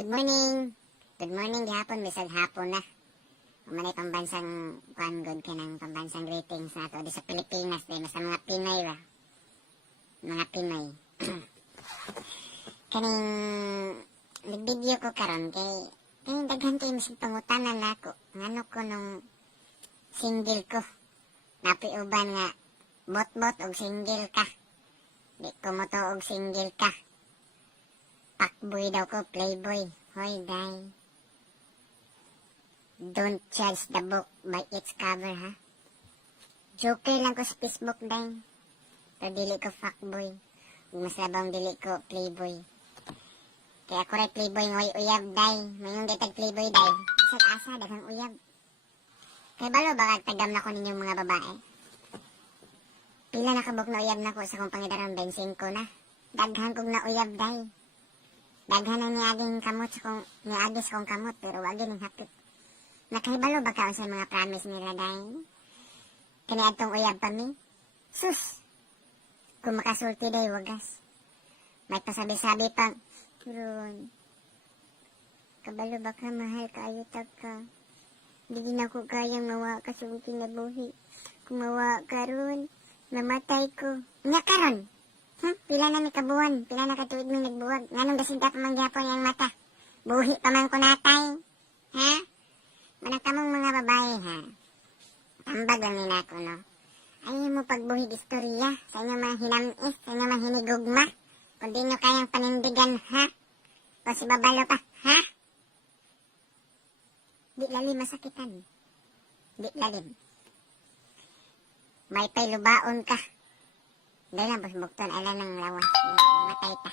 good morning. Good morning gihapon, bisag hapon na. Manay pambansang good ka ng pambansang greetings na to di sa Pilipinas, di sa mga Pinoy ba. Mga Pinoy. Kaning nag-video ko karon kay daghan kay misig pangutanan nako. Ngano ko nung single ko. Napiuban nga bot-bot og single ka. Di ko mo to og single ka. Pakboy daw ko, playboy. Hoy, day. Don't judge the book by its cover, ha? Joker lang ko sa Facebook, day. Pero dili ko fuckboy. Mas labang dili ko playboy. Kaya ako rin playboy ngoy uyab, day. Mayroong ditag playboy, day. Isang asa, daghang uyab. Kaya balo baka tagam na ko ninyong mga babae. Pila nakabuk na uyab na ko sa kong pangidaran 25 na. Daghan kong na uyab, day. Daghan ang niaging kamot sa kong niagis kong kamot pero wagi ning hapit. Nakahibalo ba kaon sa mga promise nila, day? Kani adtong uyab pa mi? Sus! Kung makasulti, day, wagas. May pasabi-sabi pang, Ron, kabalo ba ka, mahal ka, ayutag ka. Hindi na ko kayang mawa ka sa kinabuhi. Kung mawa ka, Ron, mamatay ko. Nga ka, Ron? Pila na mi kabuwan, pila na katuig mi nagbuwag. Nganong dasinda pa mangyapon yung mata? Buhi pa man ko natay. Ha? Manakamong mga babae, ha? Tambag lang nila ako, no? Ayaw mo pagbuhig istorya sa inyo mga hinamis, sa inyo mga hinigugma. Kung di nyo kayang panindigan, ha? O si babalo pa, ha? Di lalim masakitan. Di lalim. May pailubaon ka. Dahil lang, busbukton, ala ng lawas. Matay ta.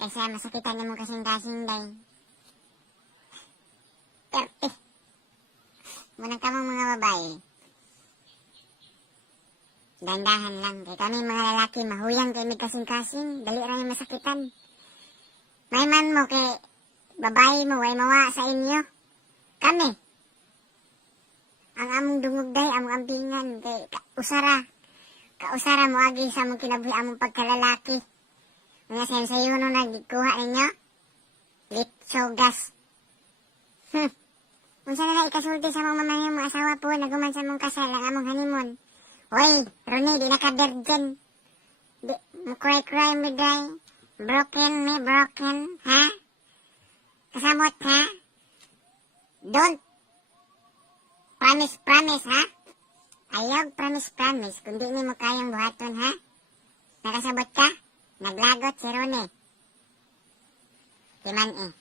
Kaysa masakitan niya mo kasing-kasing, day. Perte. Munang kamang mga babae. Dandahan lang. Kaya kami mga lalaki, mahuyang kay may kasing-kasing. Dali rin yung masakitan. May man mo kay babae mo, way mawa sa inyo. Kami. Ang among dungog, day, among ambingan. Kay Kausara mo agi sa mong kinabuhi among pagkalalaki. Mga sayo no nagkuha ninyo. Litsogas. Kung saan na ikasulti sa mong mamahing mga asawa po, naguman sa mong kasal ang among honeymoon. Hoy, Ronnie, di naka-virgin. Cry me, day. Broken, ha? Kasamot, ha? Don't promise, ha? Ayaw, promise. Kung di mo kayang buhaton, ha? Nakasabot ka? Naglagot si Ronnie. Kiman,